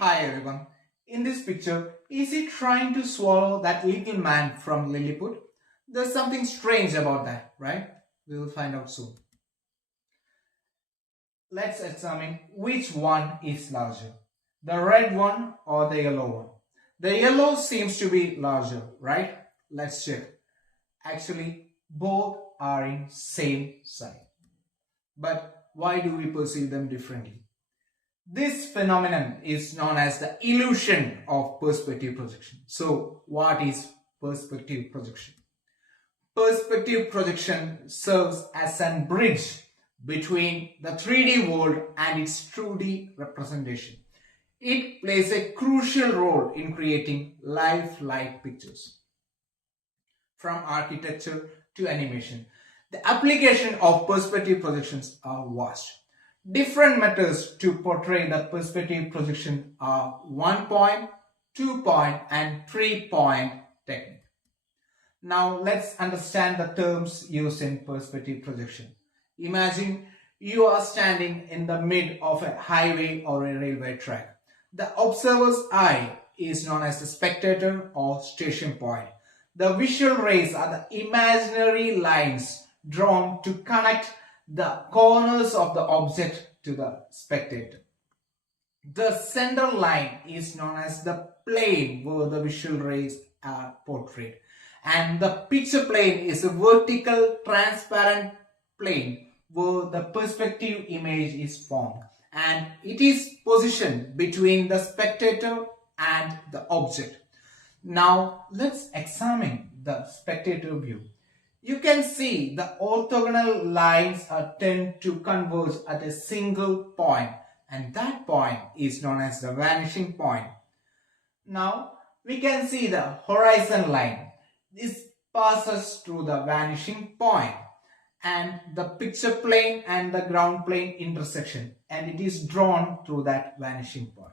Hi everyone. In this picture, is he trying to swallow that little man from Lilliput? There's something strange about that, right? We will find out soon. Let's examine which one is larger, the red one or the yellow one. The yellow seems to be larger, right? Let's check. Actually, both are in same size. But why do we perceive them differently? This phenomenon is known as the illusion of perspective projection. So, what is perspective projection? Perspective projection serves as a bridge between the 3D world and its 2D representation. It plays a crucial role in creating lifelike pictures. From architecture to animation, the application of perspective projections are vast. Different methods to portray the perspective projection are 1-point, 2-point and 3-point technique. Now let's understand the terms used in perspective projection. Imagine you are standing in the mid of a highway or a railway track. The observer's eye is known as the spectator or station point. The visual rays are the imaginary lines drawn to connect the corners of the object to the spectator. The center line is known as the plane where the visual rays are portrayed, and the picture plane is a vertical transparent plane where the perspective image is formed, and it is positioned between the spectator and the object. Now let's examine the spectator view. You can see the orthogonal lines tend to converge at a single point, and that point is known as the vanishing point. Now we can see the horizon line. This passes through the vanishing point and the picture plane and the ground plane intersection, and it is drawn through that vanishing point.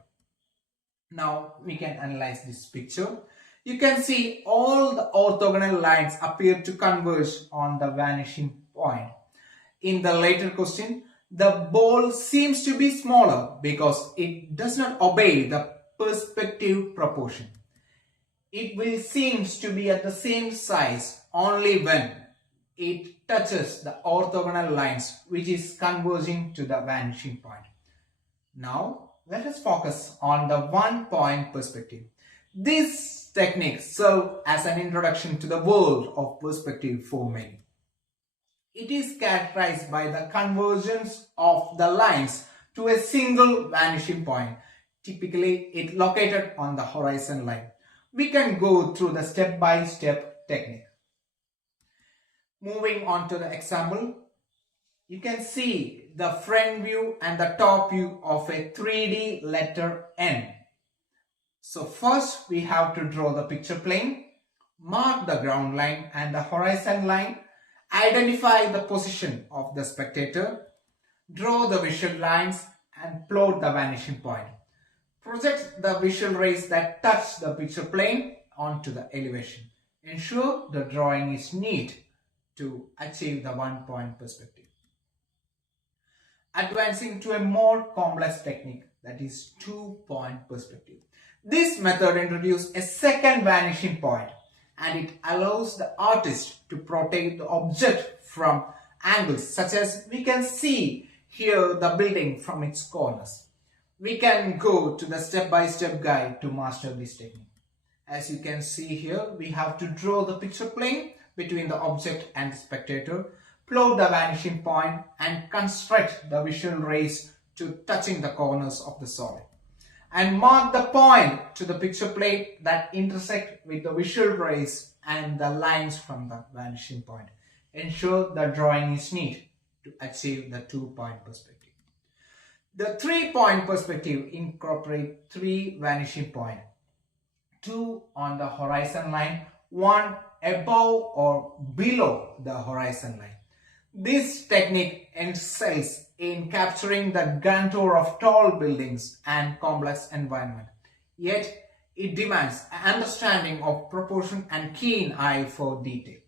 Now we can analyze this picture. You can see all the orthogonal lines appear to converge on the vanishing point. In the later question, the ball seems to be smaller because it does not obey the perspective proportion. It will seems to be at the same size only when it touches the orthogonal lines which is converging to the vanishing point. Now let us focus on the 1-point perspective. This technique serves as an introduction to the world of perspective for many. It is characterized by the convergence of the lines to a single vanishing point. Typically, it located on the horizon line. We can go through the step-by-step technique. Moving on to the example, you can see the front view and the top view of a 3D letter N. So first we have to draw the picture plane, mark the ground line and the horizon line, identify the position of the spectator, draw the visual lines and plot the vanishing point. Project the visual rays that touch the picture plane onto the elevation. Ensure the drawing is neat to achieve the 1-point perspective. Advancing to a more complex technique, that is 2-point perspective. This method introduces a second vanishing point, and it allows the artist to protect the object from angles such as we can see here the building from its corners. We can go to the step-by-step guide to master this technique. As you can see here, we have to draw the picture plane between the object and the spectator, plot the vanishing point and construct the visual rays to touching the corners of the solid, and mark the point to the picture plate that intersect with the visual rays and the lines from the vanishing point. Ensure the drawing is neat to achieve the 2-point perspective. The 3-point perspective incorporates 3 vanishing points, 2 on the horizon line, 1 above or below the horizon line. This technique excels in capturing the contour of tall buildings and complex environment. Yet, it demands an understanding of proportion and keen eye for detail.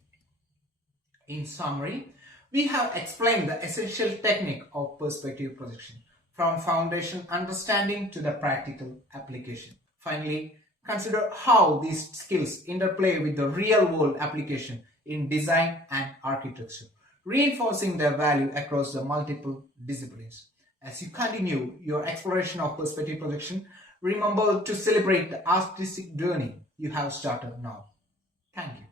In summary, we have explained the essential technique of perspective projection. from foundation understanding to the practical application. Finally, consider how these skills interplay with the real world application in design and architecture, reinforcing their value across the multiple disciplines. As you continue your exploration of perspective projection, remember to celebrate the artistic journey you have started now. Thank you.